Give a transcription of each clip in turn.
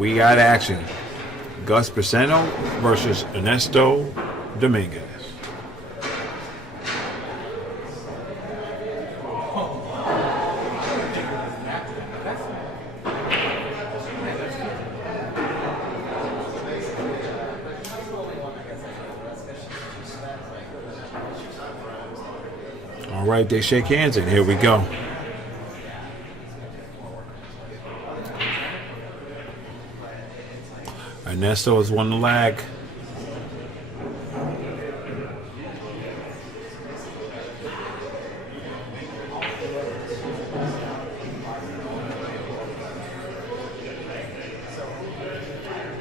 we got action. Briseno versus Ernesto Dominguez. All right, they shake hands, and here we go. Ernesto has won the lag.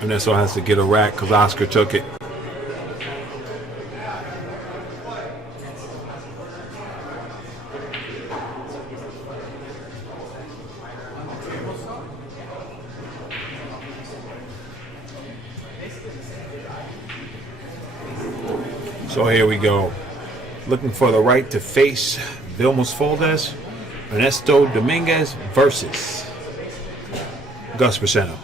Ernesto has to get a rack because Oscar took it. So here we go. Looking for the right to face Briseno. Ernesto Dominguez versus Briseno.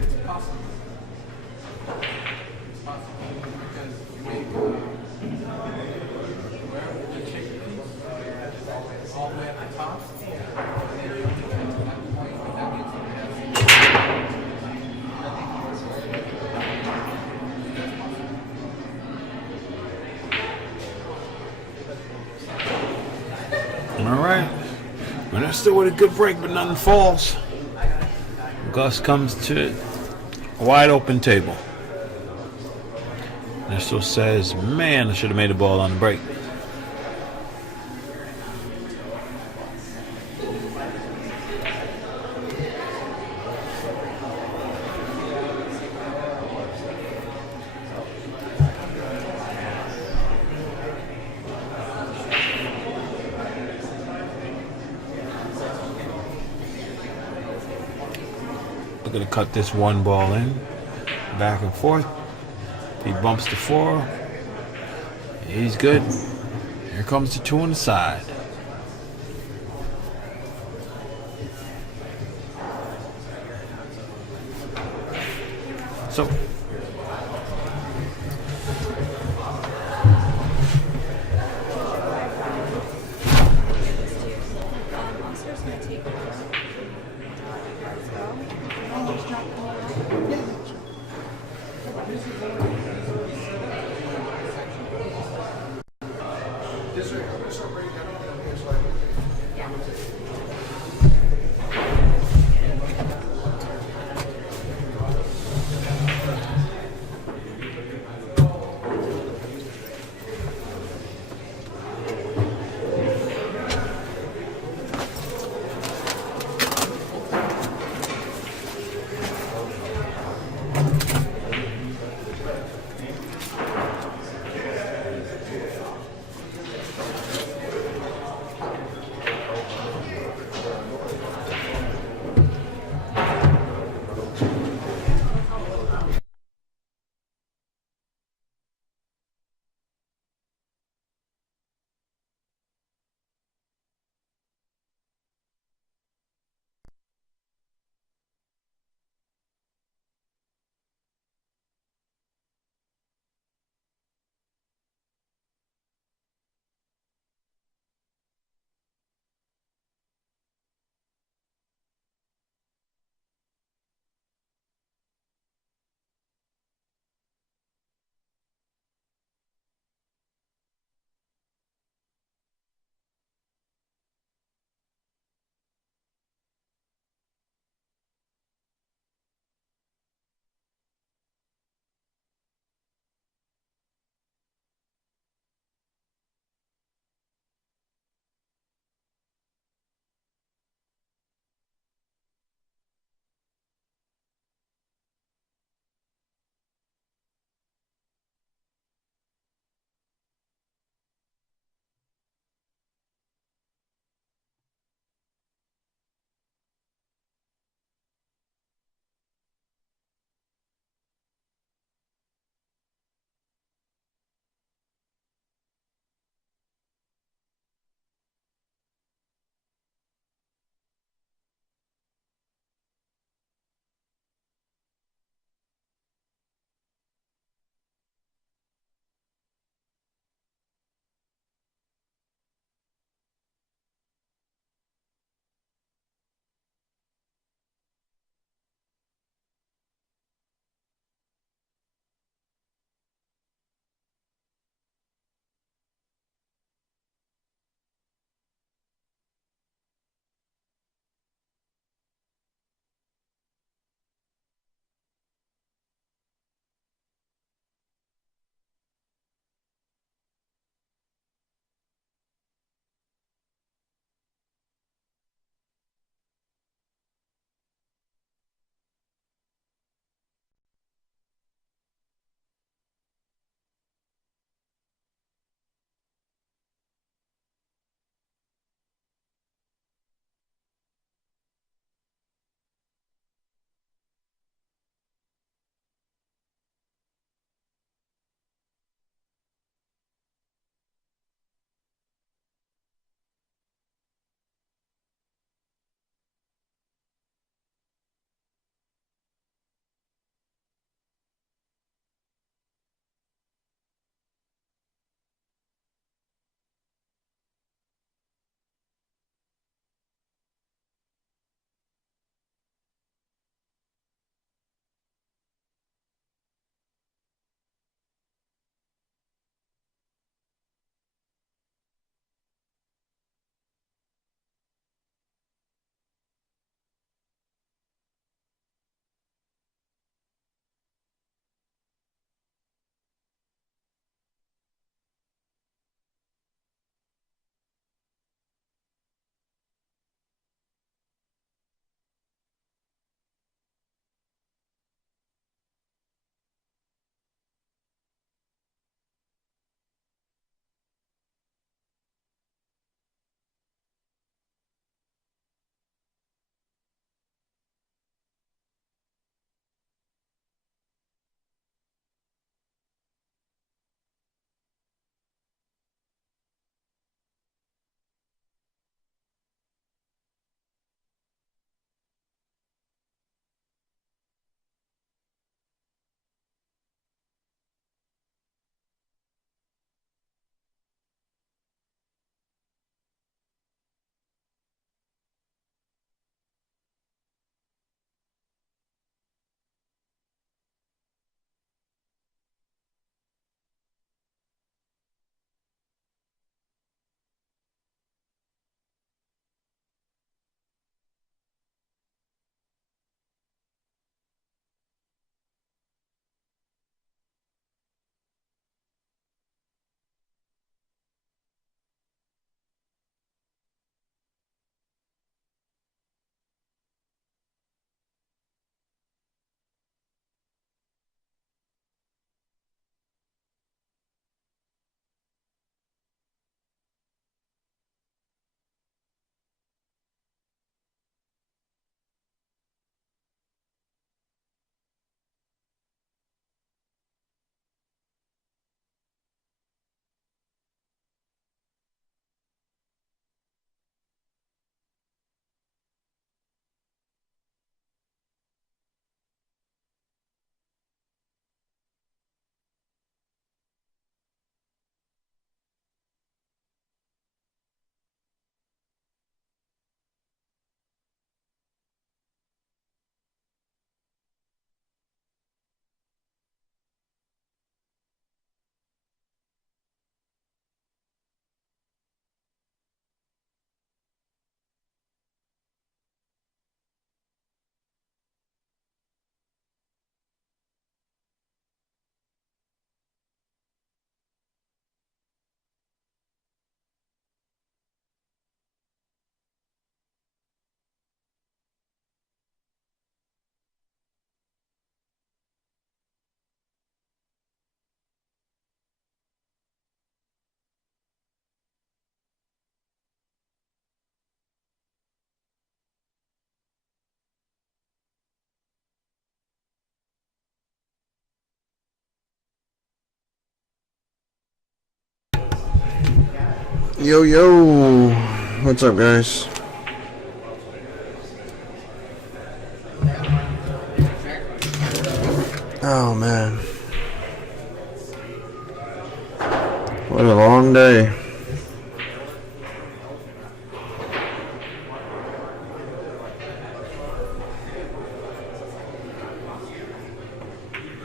It's possible. It's possible because you make wherever the chicken piece all the way at the top, and then you only get to that point, but that means you have. All right. Ernesto with a good break, but nothing falls. Gus comes to a wide open table. Ernesto says, man, I should have made the ball on the break. We're going to cut this one ball in, back and forth. He bumps the 4. He's good. Here comes the 2 on the side. So, Yo, yo. What's up, guys? Oh, man. What a long day.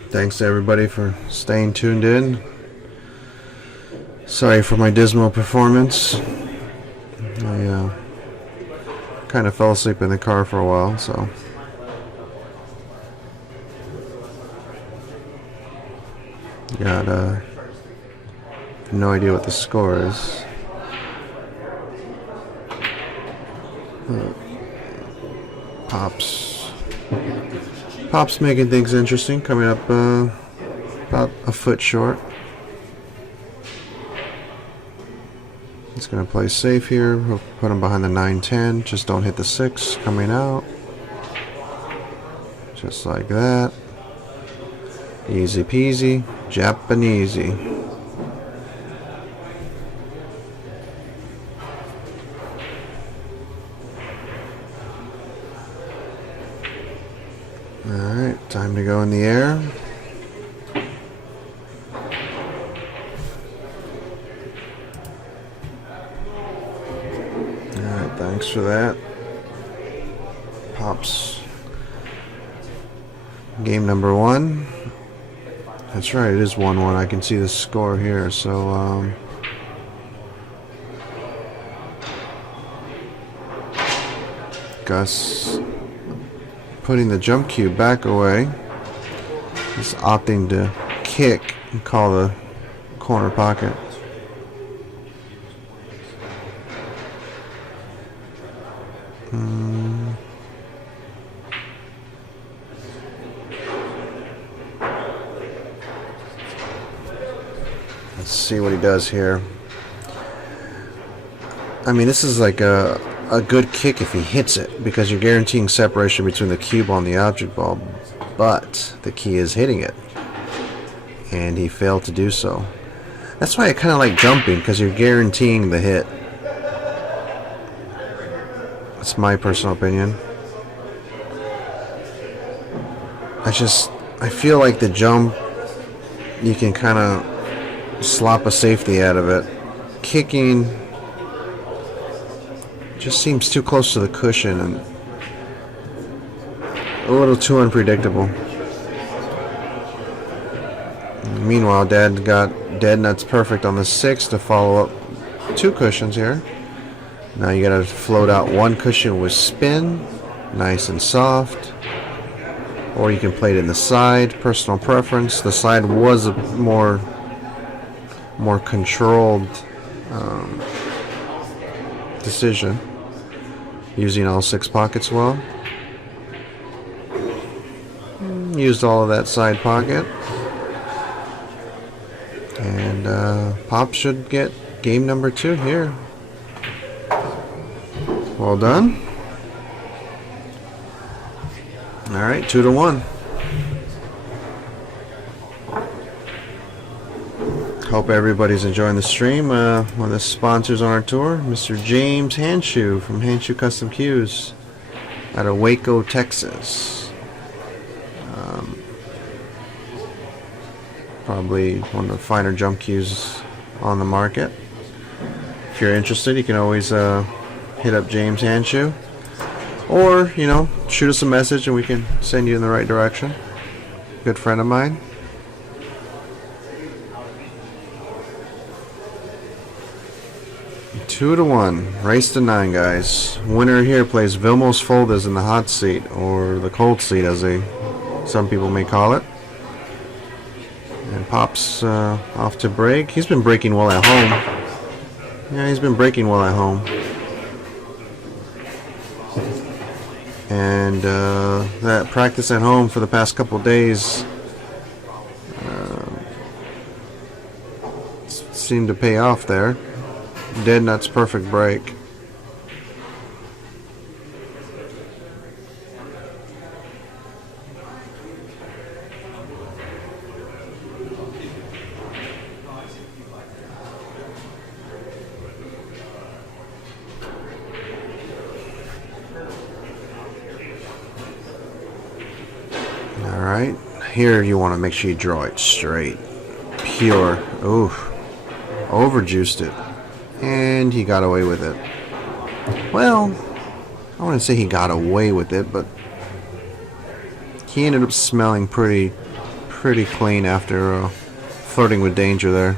Thanks to everybody for staying tuned in. Sorry for my dismal performance. I kind of fell asleep in the car for a while, so. Got no idea what the score is. Pop's making things interesting, coming up about a foot short. He's going to play safe here. We'll put him behind the 9-10. Just don't hit the 6 coming out. Just like that. Easy peasy, Japanesey. Alright, time to go in the air. Alright, thanks for that. Pops. Game number 1. That's right, it is 1-1. I can see the score here, so Gus putting the jump cue back away. He's opting to kick and call the corner pocket. Let's see what he does here. I mean, this is like a good kick if he hits it, because you're guaranteeing separation between the cue ball and the object ball, but the key is hitting it, and he failed to do so. That's why I kind of like jumping, because you're guaranteeing the hit. That's my personal opinion. I feel like the jump, you can kind of slop a safety out of it. Kicking just seems too close to the cushion and a little too unpredictable. Meanwhile, Dad got dead nuts perfect on the 6 to follow up 2 cushions here. Now you gotta float out 1 cushion with spin, nice and soft. Or you can play it in the side, personal preference. The side was a more controlled decision, using all 6 pockets well. Used all of that side pocket, and Pop should get game number 2 here. Well done. Alright, 2-1. Hope everybody's enjoying the stream. One of the sponsors on our tour, Mr. James Handshoe from Handshoe Custom Cues out of Waco, Texas. Probably one of the finer jump cues on the market. If you're interested, you can always hit up James Handshoe, or shoot us a message and we can send you in the right direction. Good friend of mine. Two to 1, race to 9, guys. Winner here plays Vilmos Foldas in the hot seat, or the cold seat, as some people may call it. And Pop's off to break. He's been breaking well at home. Yeah, he's been breaking well at home. And that practice at home for the past couple days seemed to pay off there. Dead nuts perfect break. Alright, here you want to make sure you draw it straight. Pure. Oof. Overjuiced it. And he got away with it. Well, I wouldn't say he got away with it, but he ended up smelling pretty clean after flirting with danger there.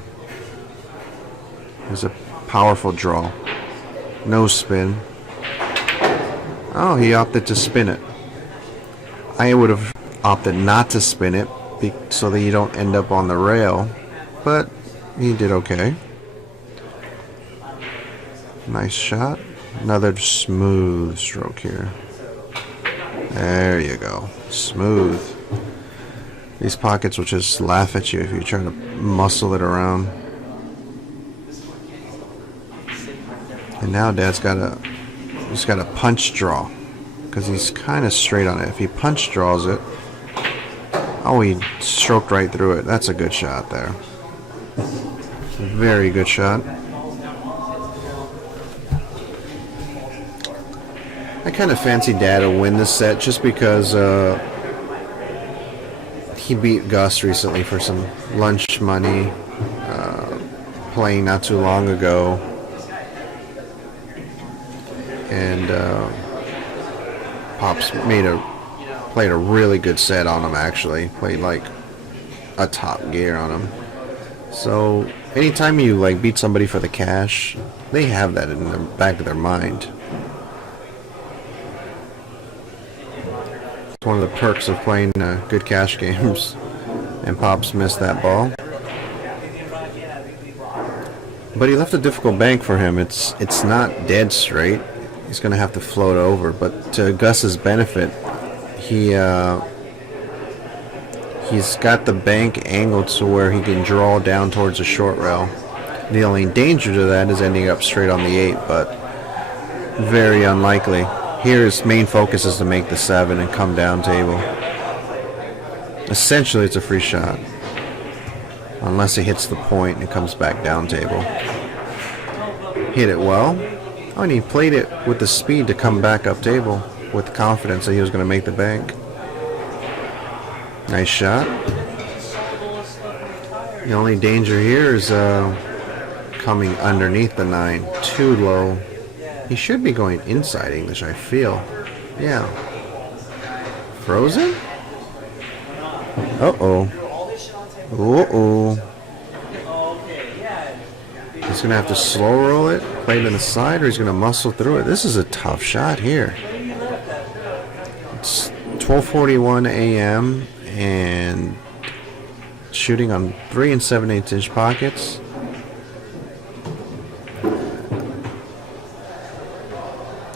It was a powerful draw. No spin. Oh, he opted to spin it. I would have opted not to spin it so that you don't end up on the rail, but he did okay. Nice shot. Another smooth stroke here. There you go. Smooth. These pockets will just laugh at you if you try to muscle it around. And now Dad's he's got a punch draw, because he's kind of straight on it. If he punch draws it, oh, he stroked right through it. That's a good shot there. Very good shot. I kind of fancy Dad to win this set just because he beat Gus recently for some lunch money, playing not too long ago, and Pops played a really good set on him. Actually, played like a top gear on him. So anytime you like beat somebody for the cash, they have that in the back of their mind. It's one of the perks of playing good cash games. And Pops missed that ball. But he left a difficult bank for him. It's not dead straight. He's going to have to float over. But to Gus's benefit, he's got the bank angled to where he can draw down towards the short rail. The only danger to that is ending up straight on the 8, but very unlikely. Here his main focus is to make the 7 and come down table. Essentially it's a free shot. Unless he hits the point and comes back down table. Hit it well. Oh, and he played it with the speed to come back up table with confidence that he was going to make the bank. Nice shot. The only danger here is coming underneath the 9. Too low. He should be going inside English, I feel. Yeah. Frozen? Uh-oh. Uh-oh. He's going to have to slow roll it, play it in the side, or he's going to muscle through it. This is a tough shot here. It's 12:41 a.m. and shooting on 3 7/8 inch pockets.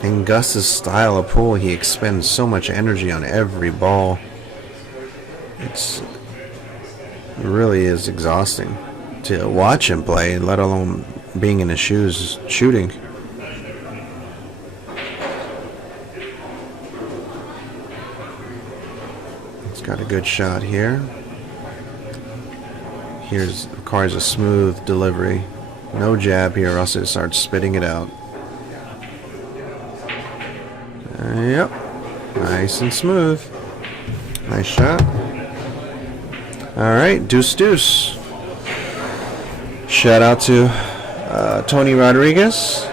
In Gus's style of pool, he expends so much energy on every ball. It really is exhausting to watch him play, let alone being in his shoes shooting. He's got a good shot here. Here's requires a smooth delivery. No jab here, or else it starts spitting it out. Yep. Nice and smooth. Nice shot. Alright, deuce deuce. Shout out to Tony Rodriguez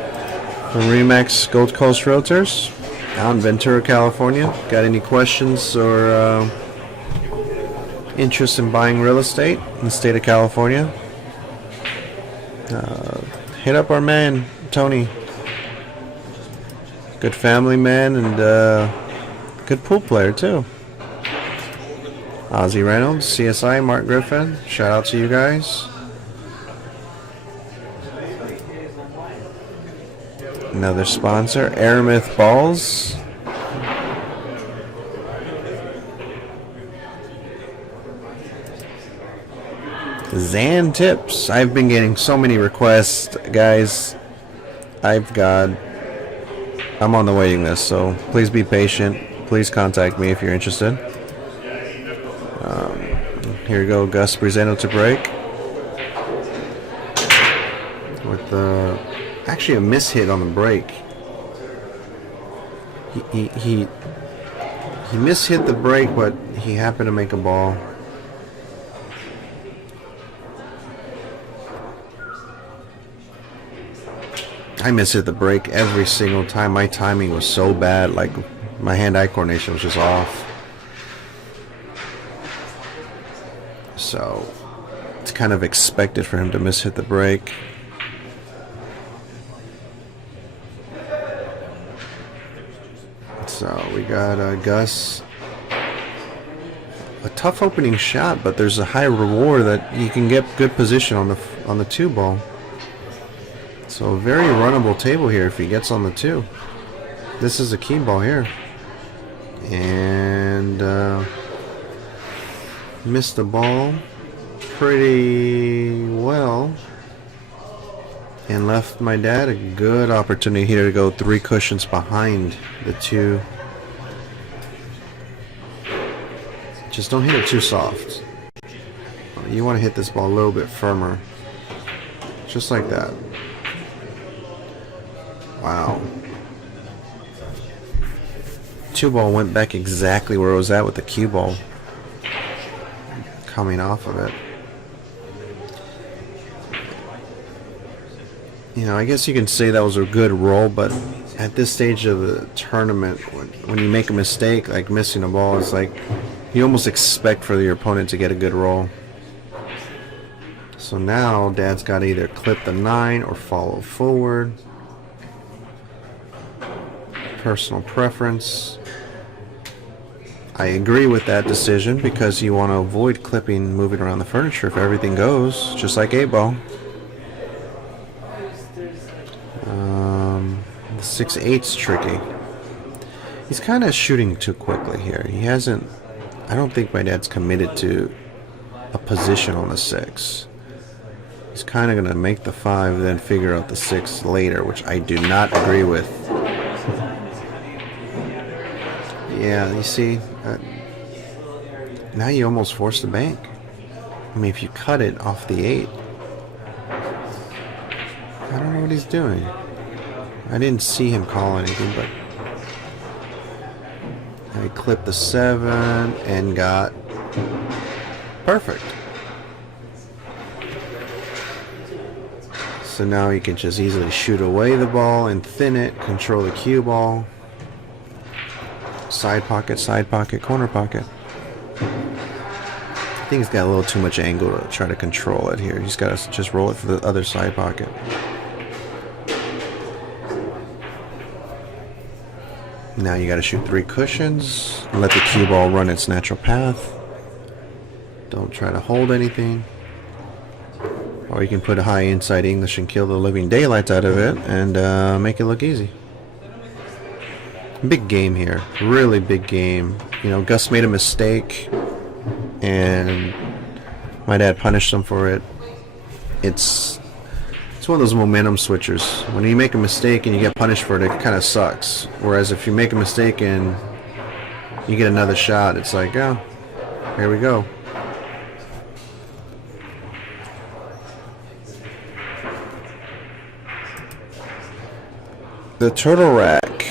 from Remax Gold Coast Realtors out in Ventura, California. Got any questions or interest in buying real estate in the state of California? Hit up our man, Tony. Good family man and good pool player too. Ozzy Reynolds, CSI, Mark Griffin. Shout out to you guys. Another sponsor, Aramith Balls. Zan Tips. I've been getting so many requests, guys. I'm on the waiting list, so please be patient. Please contact me if you're interested. Here we go, Gus Briseno to break. With actually a mishit on the break. He He mishit the break, but he happened to make a ball. I mishit the break every single time. My timing was so bad, like my hand-eye coordination was just off. So it's kind of expected for him to mishit the break. So we got Gus. A tough opening shot, but there's a high reward that you can get good position on the 2 ball. So a very runnable table here if he gets on the 2. This is a key ball here. And missed the ball pretty well. And left my dad a good opportunity here to go 3 cushions behind the 2. Just don't hit it too soft. You want to hit this ball a little bit firmer. Just like that. Wow. 2 ball went back exactly where it was at with the cue ball coming off of it. You know, I guess you can say that was a good roll, but at this stage of the tournament, when you make a mistake, like missing a ball, it's like you almost expect for your opponent to get a good roll. So now Dad's got to either clip the 9 or follow forward. Personal preference. I agree with that decision because you want to avoid clipping moving around the furniture if everything goes, just like 8-ball. The 6-8's tricky. He's kind of shooting too quickly here. He hasn't. I don't think my dad's committed to a position on the 6. He's kind of going to make the 5, then figure out the 6 later, which I do not agree with. Yeah, you see, now you almost force the bank. I mean, if you cut it off the 8, I don't know what he's doing. I didn't see him call anything, but I clipped the 7 and got perfect. So now he can just easily shoot away the ball and thin it, control the cue ball. Side pocket, corner pocket. I think he's got a little too much angle to try to control it here. He's got to just roll it for the other side pocket. Now you got to shoot 3 cushions and let the cue ball run its natural path. Don't try to hold anything. Or you can put a high inside English and kill the living daylights out of it and make it look easy. Big game here, really big game. You know, Gus made a mistake and my dad punished him for it. It's one of those momentum switchers. When you make a mistake and you get punished for it, it kind of sucks. Whereas if you make a mistake and you get another shot, it's like, oh, here we go. The turtle rack.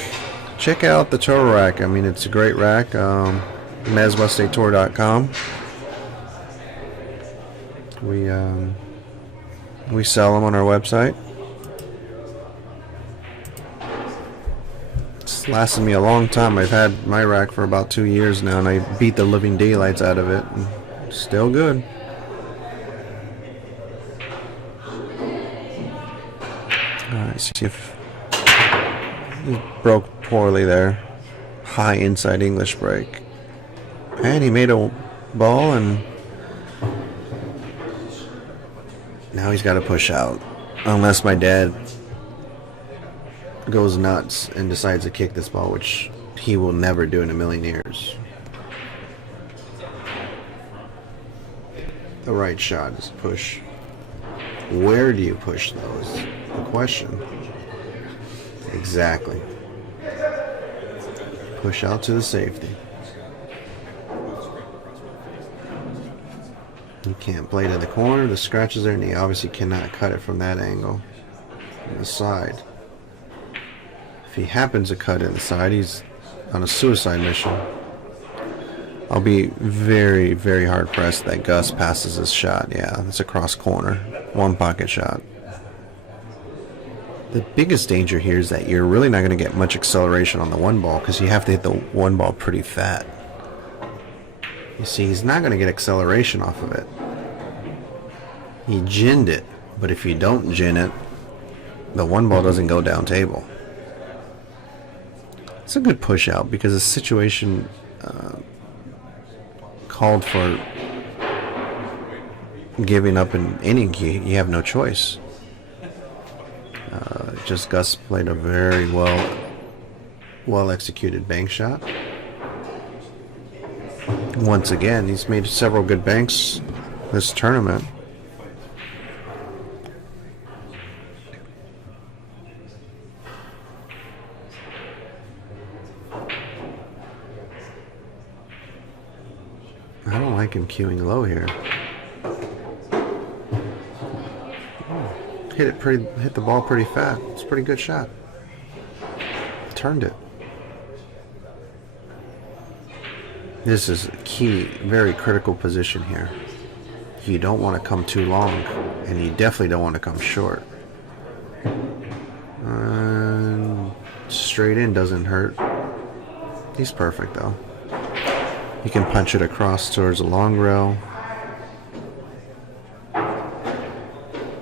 Check out the turtle rack. I mean, it's a great rack. MezWestStateTour.com. We sell them on our website. It's lasted me a long time. I've had my rack for about 2 years now, and I beat the living daylights out of it. And still good. Alright, see if he broke poorly there. High inside English break. And he made a ball, and now he's got to push out. Unless my dad goes nuts and decides to kick this ball, which he will never do in a million years. The right shot is push. Where do you push those? The question. Exactly. Push out to the safety. He can't play to the corner. The scratch is there, and he obviously cannot cut it from that angle. On the side. If he happens to cut it in the side, he's on a suicide mission. I'll be very, very hard pressed that Gus passes his shot. Yeah, it's a cross corner. One pocket shot. The biggest danger here is that you're really not going to get much acceleration on the one ball because you have to hit the one ball pretty fat. You see, he's not going to get acceleration off of it. He ginned it, but if you don't gin it, the one ball doesn't go down table. It's a good push out because the situation called for giving up an inning. You have no choice. Just Gus played a very well executed bank shot. Once again, he's made several good banks this tournament. I don't like him queuing low here. Hit the ball pretty fat. It's a pretty good shot. Turned it. This is a key, very critical position here. You don't want to come too long, and you definitely don't want to come short. Straight in doesn't hurt. He's perfect though. You can punch it across towards the long rail.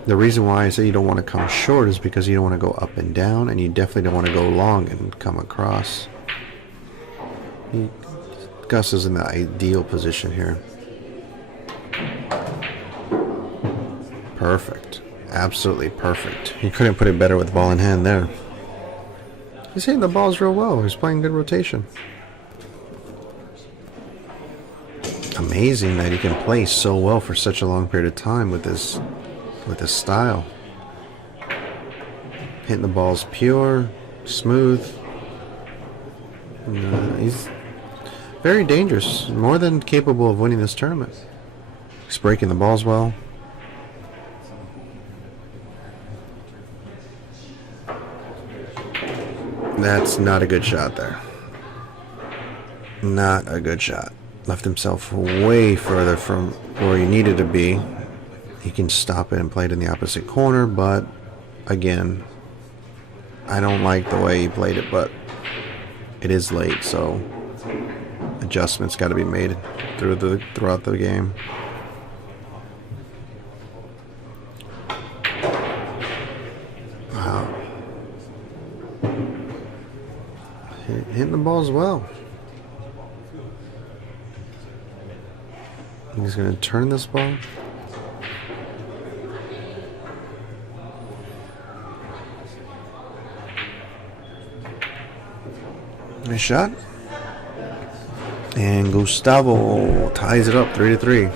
The reason why I say you don't want to come short is because you don't want to go up and down, and you definitely don't want to go long and come across. Gus is in the ideal position here. Perfect. Absolutely perfect. He couldn't put it better with the ball in hand there. He's hitting the balls real well. He's playing good rotation. Amazing that he can play so well for such a long period of time with his style. Hitting the balls pure, smooth. He's very dangerous, more than capable of winning this tournament. He's breaking the balls well. That's not a good shot there. Not a good shot. Left himself way further from where he needed to be. He can stop it and play it in the opposite corner, but again, I don't like the way he played it, but it is late, so adjustments got to be made throughout the game. Wow. Hitting the ball as well. He's going to turn this ball. Nice shot. And Gustavo ties it up 3-3.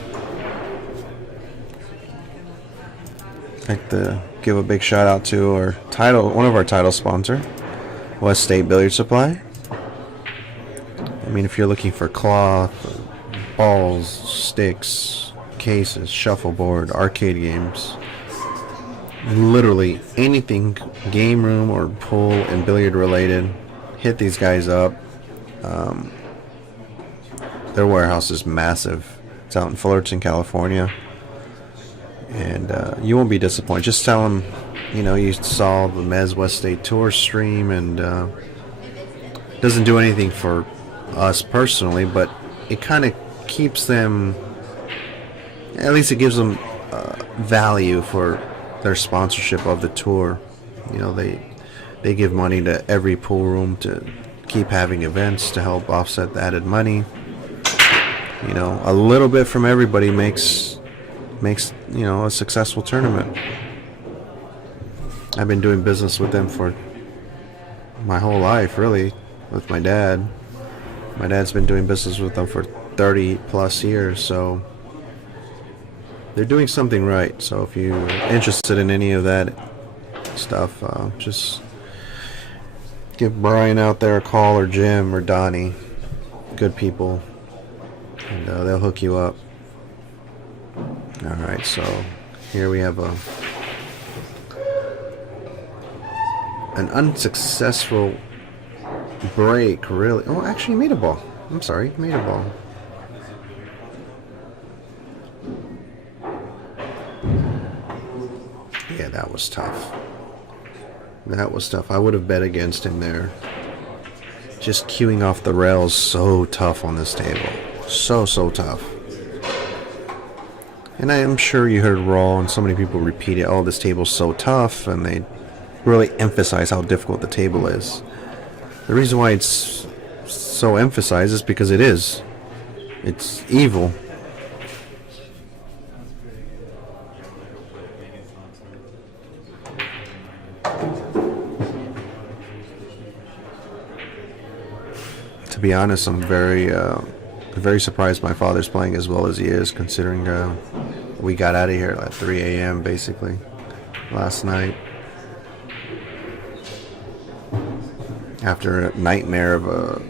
I'd like to give a big shout out to one of our title sponsor, West State Billiard Supply. I mean, if you're looking for cloth, balls, sticks, cases, shuffleboard, arcade games, literally anything game room or pool and billiard related, hit these guys up. Their warehouse is massive. It's out in Fullerton, California, and you won't be disappointed. Just tell them, you saw the Mez West State Tour stream, and doesn't do anything for us personally, but it kind of keeps them, at least it gives them value for their sponsorship of the tour. They give money to every pool room to keep having events to help offset the added money. A little bit from everybody makes a successful tournament. I've been doing business with them for my whole life, really, with my dad. My dad's been doing business with them for 30 plus years, so they're doing something right. So if you're interested in any of that stuff, just give Brian out there a call, or Jim, or Donnie. Good people, and they'll hook you up. Alright, so here we have an unsuccessful break, really. Oh, actually, he made a ball. I'm sorry, he made a ball. Yeah, that was tough. That was tough. I would have bet against him there. Just queuing off the rails, so tough on this table. So tough. And I am sure you heard Raw and so many people repeat it, oh, this table's so tough, and they really emphasize how difficult the table is. The reason why it's so emphasized is because it is. It's evil. To be honest, I'm very surprised my father's playing as well as he is, considering we got out of here at 3 a.m. basically last night after a nightmare of a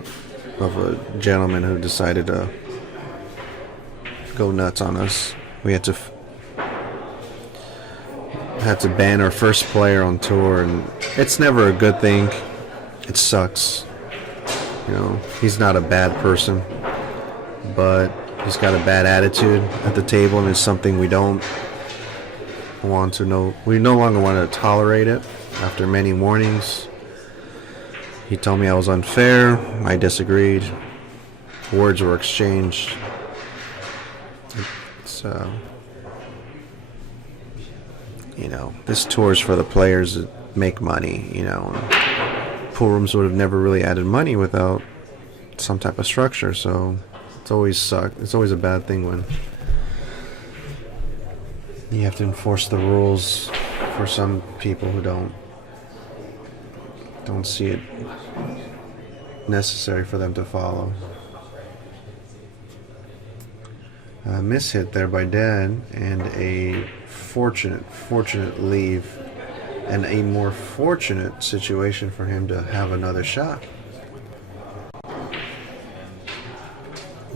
gentleman who decided to go nuts on us. We had to ban our first player on tour, and it's never a good thing. It sucks. You know, he's not a bad person, but he's got a bad attitude at the table, and it's something we don't want to know. We no longer want to tolerate it. After many warnings, he told me I was unfair. I disagreed. Words were exchanged. It's, you know, this tour is for the players that make money, you know. Pool rooms would have never really added money without some type of structure, so it's always sucked. It's always a bad thing when you have to enforce the rules for some people who don't see it necessary for them to follow. Mishit there by Dad, and a fortunate leave, and a more fortunate situation for him to have another shot.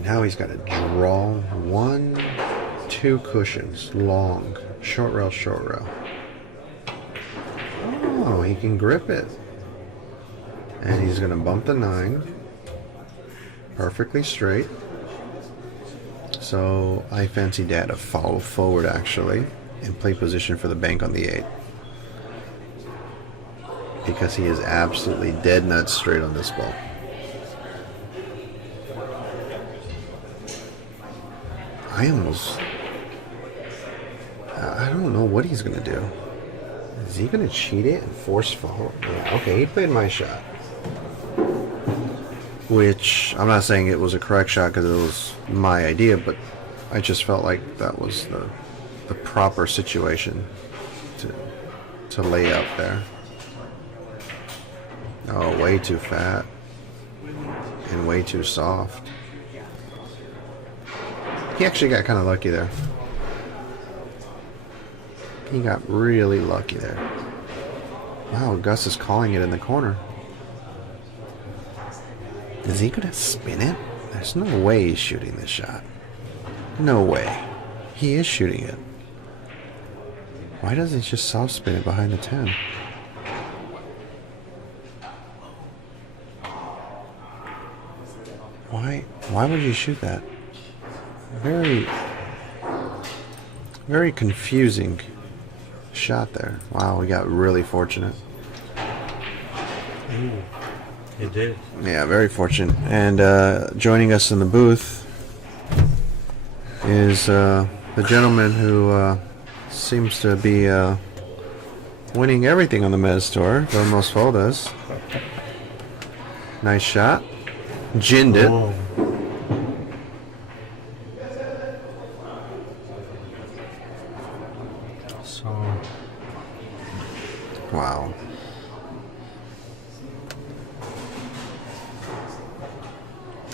Now he's got to draw 1, 2 cushions, long, short rail. Oh, he can grip it. And he's going to bump the 9. Perfectly straight. So I fancy Dad to follow forward actually and play position for the bank on the 8. Because he is absolutely dead nuts straight on this ball. I don't know what he's going to do. Is he going to cheat it and force forward? Yeah, okay, he played my shot. Which, I'm not saying it was a correct shot because it was my idea, but I just felt like that was the proper situation to lay up there. Oh, way too fat. And way too soft. He actually got kind of lucky there. He got really lucky there. Wow, Gus is calling it in the corner. Is he going to spin it? There's no way he's shooting this shot. No way. He is shooting it. Why doesn't he just soft spin it behind the 10? Why would you shoot that? Very confusing shot there. Wow, we got really fortunate. It did. Yeah, very fortunate. And joining us in the booth is the gentleman who seems to be winning everything on the Mez Tour, Domos Foldas. Nice shot. Ginned it. Oh. So, Wow.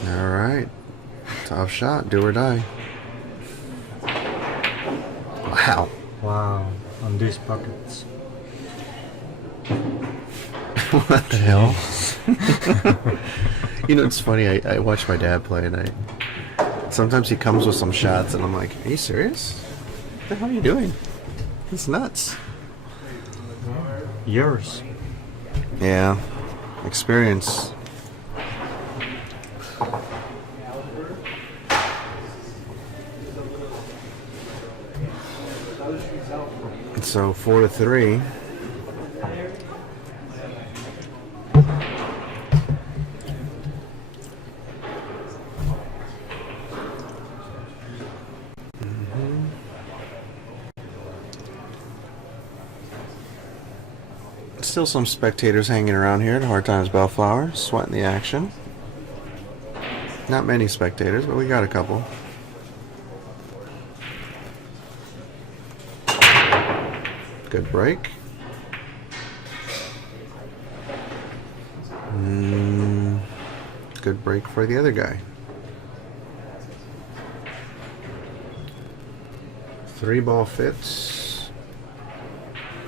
All right. Tough shot. Do or die. Wow. wow, on these pockets. What the hell? You know, it's funny. I watch my dad play, and sometimes he comes with some shots, and I'm like, "Are you serious? What the hell are you doing? It's nuts." Yours. Yeah, experience. So 4-3. Still some spectators hanging around here at Hard Times Bellflower, sweating the action. Not many spectators, but we got a couple. Good break. Good break for the other guy. 3-ball fits.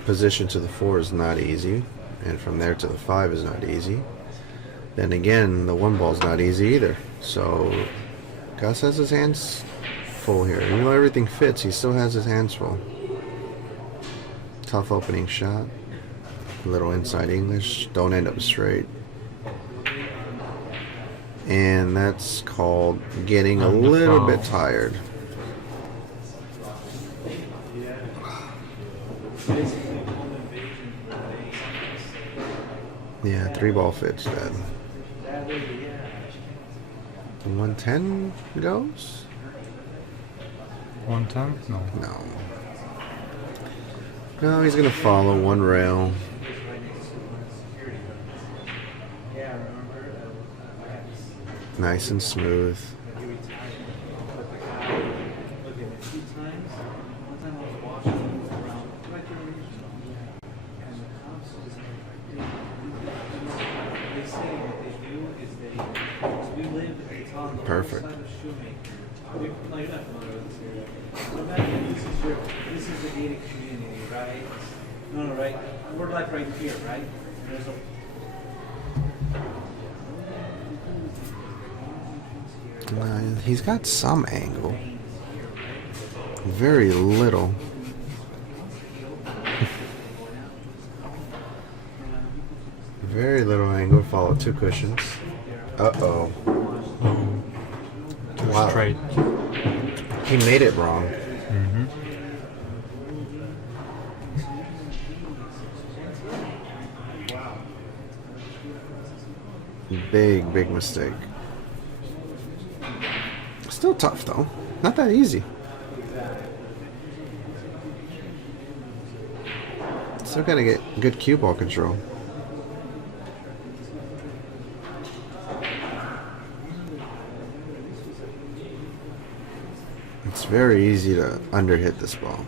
Position to the 4 is not easy, and from there to the 5 is not easy. Then again, the 1 ball is not easy either. So Gus has his hands full here. Even though everything fits, he still has his hands full. Tough opening shot. A little inside English. Don't end up straight. And that's called getting a little bit tired. Yeah, 3-ball fits dead. 110 goes? 110? No. No. No, he's gonna follow 1 rail. Nice and smooth. Perfect. This is the gated community, right? No, right? We're like right here, right? There's a He's got some angle. Very little. Very little angle. Follow 2 cushions. Uh-oh. Wow. Straight. He made it wrong. Big mistake. Still tough though. Not that easy. Still gotta get good cue ball control. It's very easy to underhit this ball.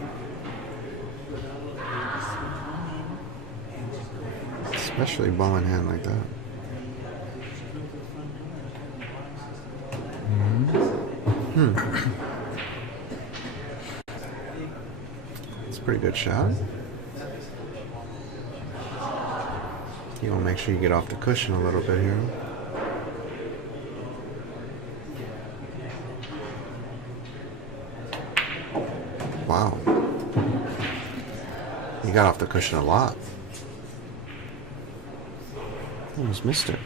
Especially ball in hand like that. It's a pretty good shot. You want to make sure you get off the cushion a little bit here. Wow. You got off the cushion a lot. Almost missed it.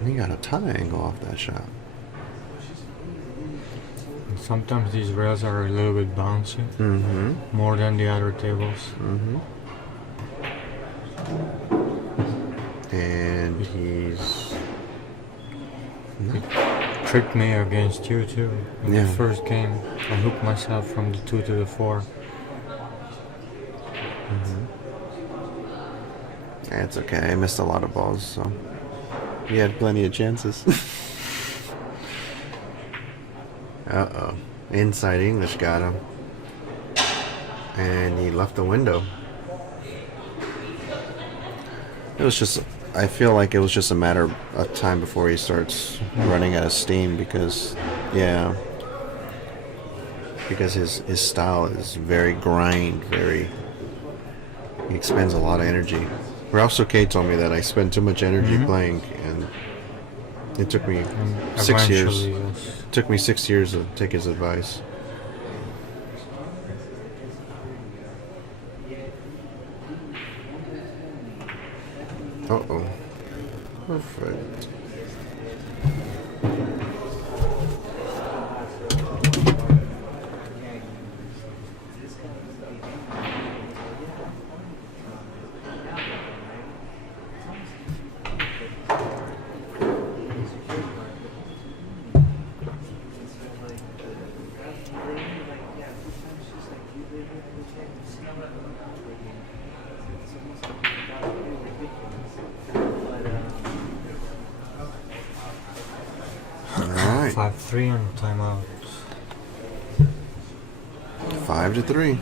And he got a ton of angle off that shot. Sometimes these rails are a little bit bouncy. More than the other tables. And he's... He tricked me against you too. In the first game, I hooked myself from the 2 to the 4. It's okay. I missed a lot of balls, so he had plenty of chances. Uh-oh. Inside English got him. And he left the window. It was just... I feel like it was just a matter of time before he starts running out of steam because... Yeah. Because his style is very grind, very... He expends a lot of energy. Ralph K told me that I spend too much energy playing, and it took me 6 years. Yes. It took me 6 years to take his advice. Uh-oh. Perfect. right. 5-3 and timeout. 5-3.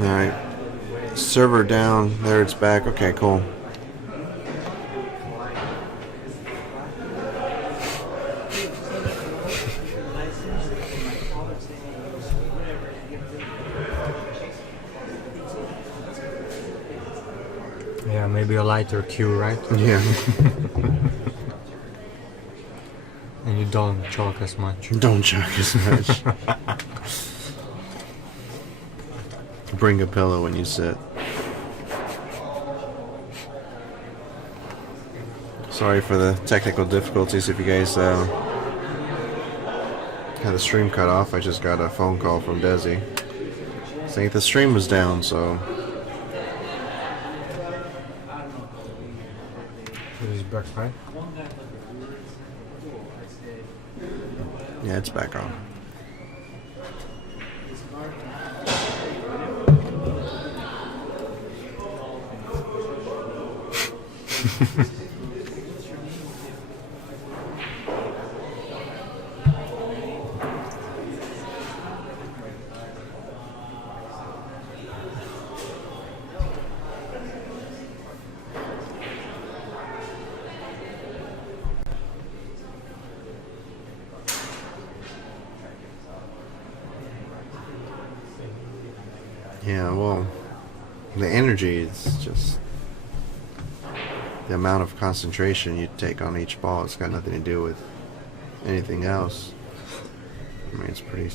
All right. Server down. There, it's back. Okay, cool. Yeah, maybe a lighter cue, right? Yeah. And you don't chalk as much. Don't chuck as much. Bring a pillow when you sit. Sorry for the technical difficulties. If you guys had the stream cut off, I just got a phone call from Desi saying the stream was down, so It is back, right? yeah, it's back on. Yeah, well, the energy is just the amount of concentration you take on each ball. It's got nothing to do with anything else. I mean, it's pretty.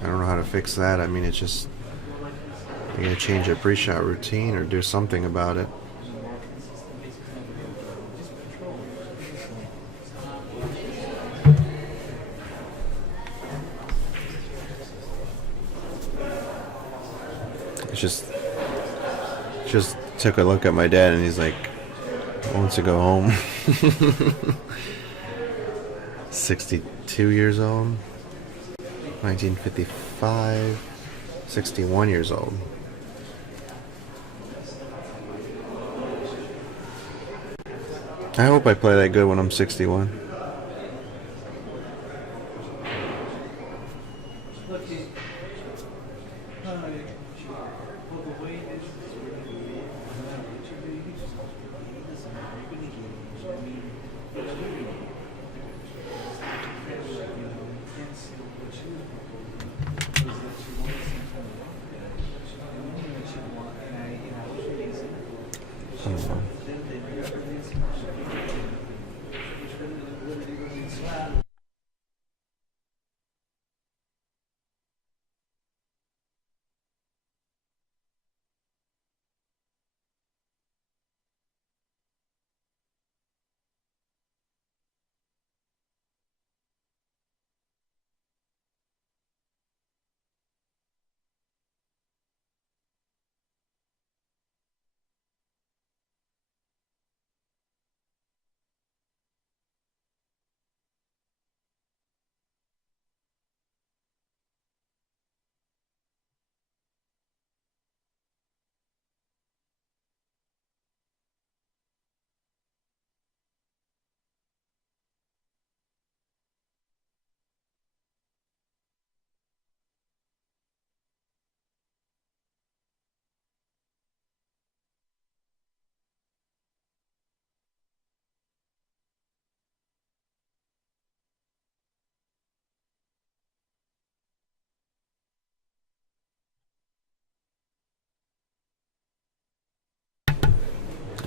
I don't know how to fix that. I mean, it's just you gotta change your pre-shot routine or do something about it. Just took a look at my dad and he's like, wants to go home. 62 years old, 1955, 61 years old. I hope I play that good when I'm 61.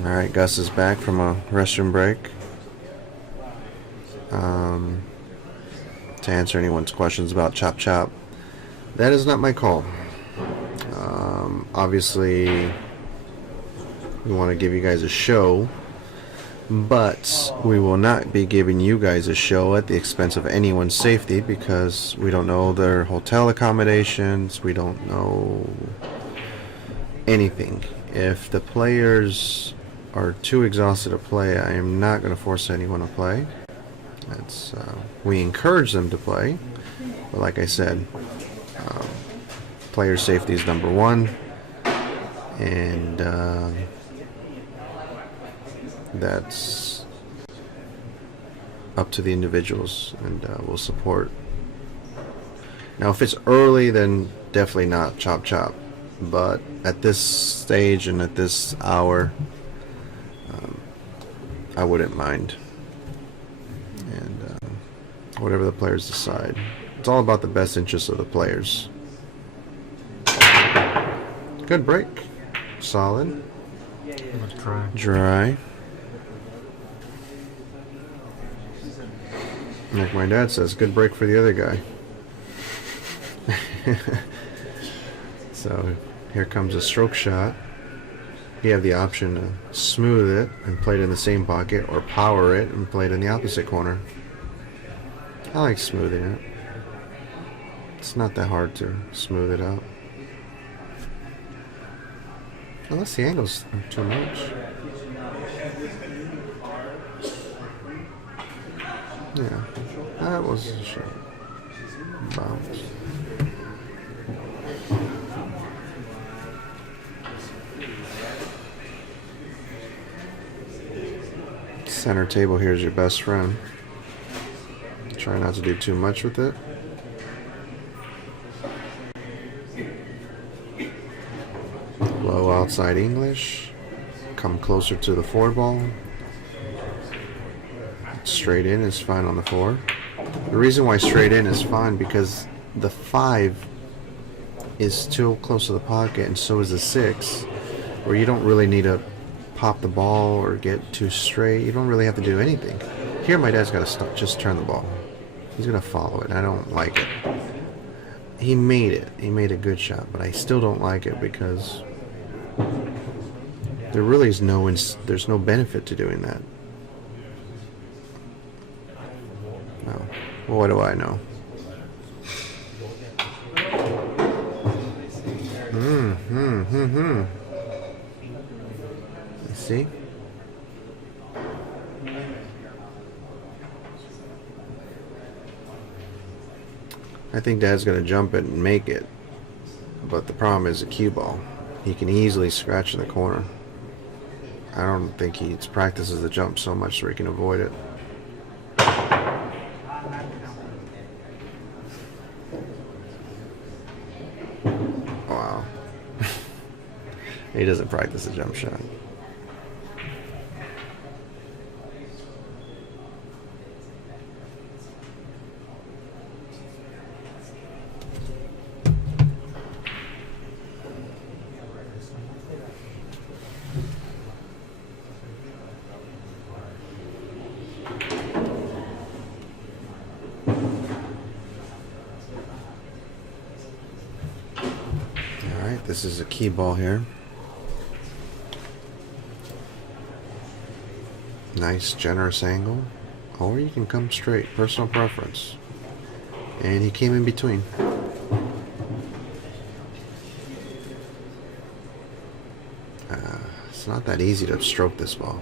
Alright, Gus is back from a restroom break. To answer anyone's questions about Chop Chop, that is not my call. Obviously, we want to give you guys a show, but we will not be giving you guys a show at the expense of anyone's safety because we don't know their hotel accommodations, we don't know anything. If the players are too exhausted to play, I am not going to force anyone to play. That's we encourage them to play, but like I said, player safety is number one, and that's up to the individuals, and we'll support. Now, if it's early, then definitely not chop chop. But at this stage and at this hour, I wouldn't mind. And whatever the players decide. It's all about the best interests of the players. Good break. Solid. Dry. Dry. Like my dad says, good break for the other guy. So here comes a stroke shot. You have the option to smooth it and play it in the same pocket, or power it and play it in the opposite corner. I like smoothing it. It's not that hard to smooth it out. Unless the angle's too much. Yeah, that was a shot. Bounce. Center table here is your best friend. Try not to do too much with it. Low outside English. Come closer to the 4 ball. Straight in is fine on the 4. The reason why straight in is fine because the 5 is too close to the pocket, and so is the 6, where you don't really need to pop the ball or get too straight. You don't really have to do anything. Here my dad's got to stop, just turn the ball. He's going to follow it. I don't like it. He made it. He made a good shot, but I still don't like it because there really is there's no benefit to doing that. No. Well, what do I know? See? I think Dad's going to jump it and make it, but the problem is a cue ball. He can easily scratch in the corner. I don't think he practices the jump so much so he can avoid it. Wow. He doesn't practice the jump shot. This is a key ball here. Nice, generous angle. Or you can come straight, personal preference. And he came in between. It's not that easy to stroke this ball.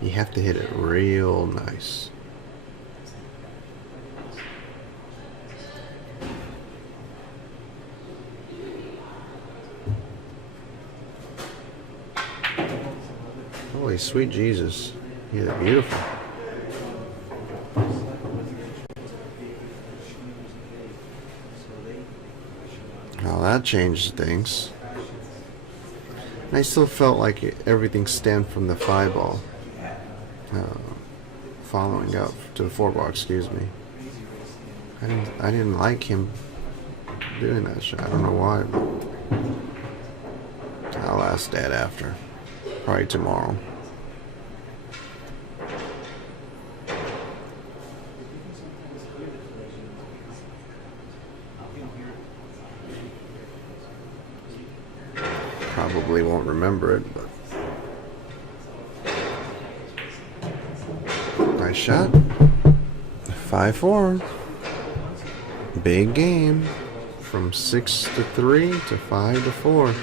You have to hit it real nice. Holy sweet Jesus. Yeah, they're beautiful. Well, that changed things. I still felt like everything stemmed from the 5 ball. Following up to the 4 ball, excuse me. I didn't like him doing that shot. I don't know why. But I'll ask Dad after. Probably tomorrow. Probably won't remember it, but nice shot. 5-4. Big game. From 6-3 to 5-4.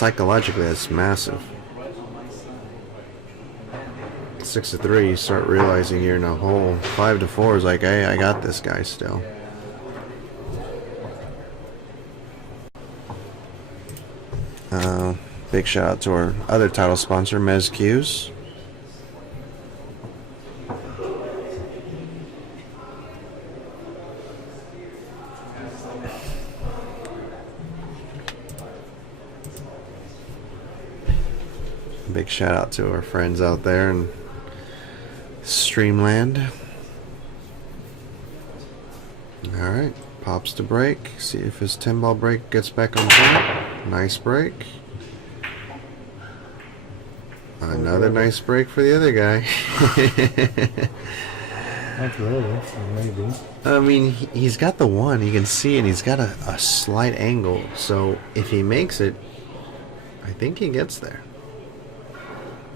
psychologically, that's massive. 6-3, you start realizing you're in a hole. 5-4 is like, hey, I got this guy still. Big shout out to our other title sponsor, Mez Q's. Big shout out to our friends out there in Streamland. Alright, pops to break. See if his 10-ball break gets back on point. Nice break. Another nice break for the other guy. Not really, maybe. I mean, he's got the one. You can see it. He's got a slight angle. So if he makes it, I think he gets there.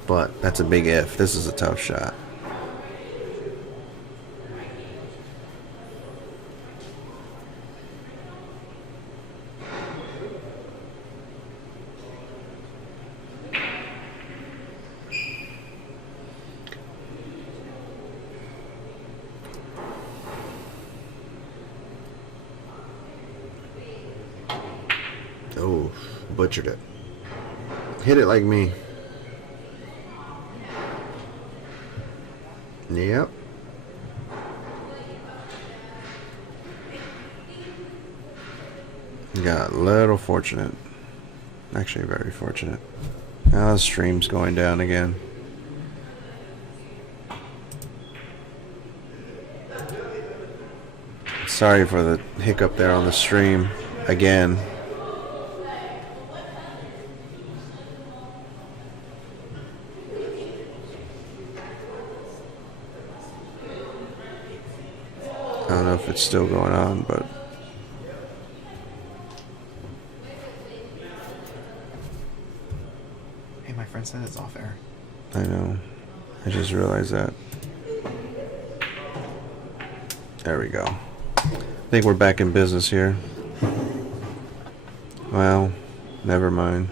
But that's a big if. This is a tough shot. Oh, butchered it. Hit it like me. Yep. Got a little fortunate. Actually, very fortunate. Now the stream's going down again. Sorry for the hiccup there on the stream again. I don't know if it's still going on, but Hey, my friend said it's off air. I know. I just realized that. There we go. I think we're back in business here. Well, never mind.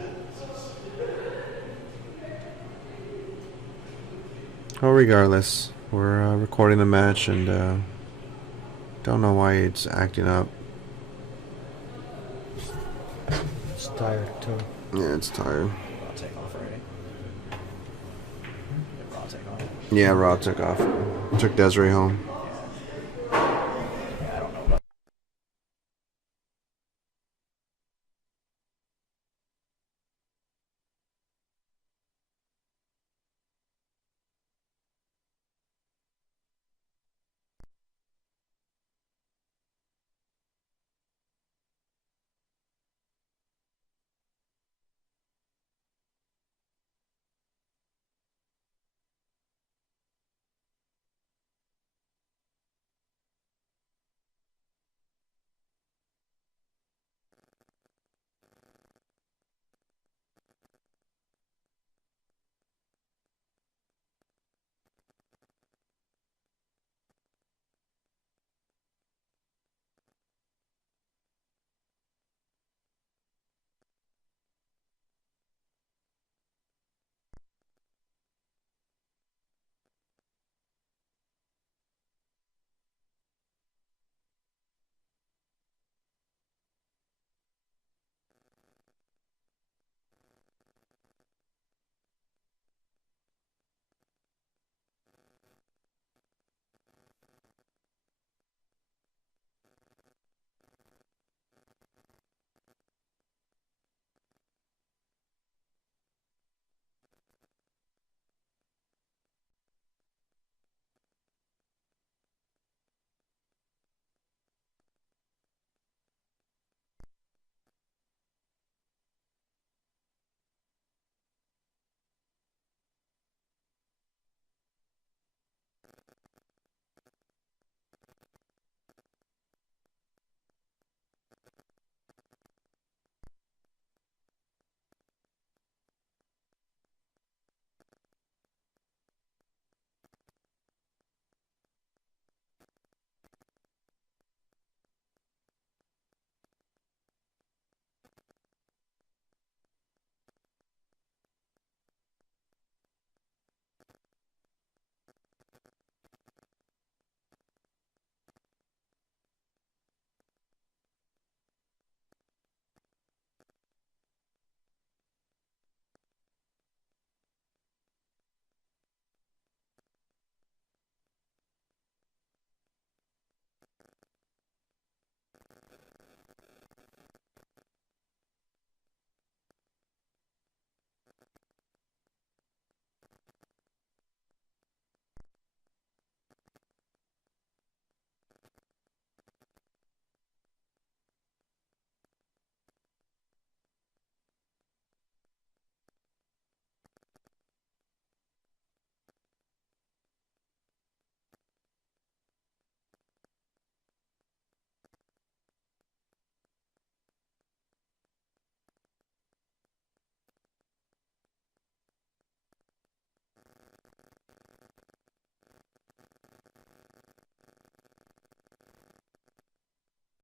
Well, regardless, we're recording the match and don't know why it's acting up. It's tired too. Yeah, it's tired. Raw take off already. Did Raw take off? Yeah, Raw took off. Took Desiree home.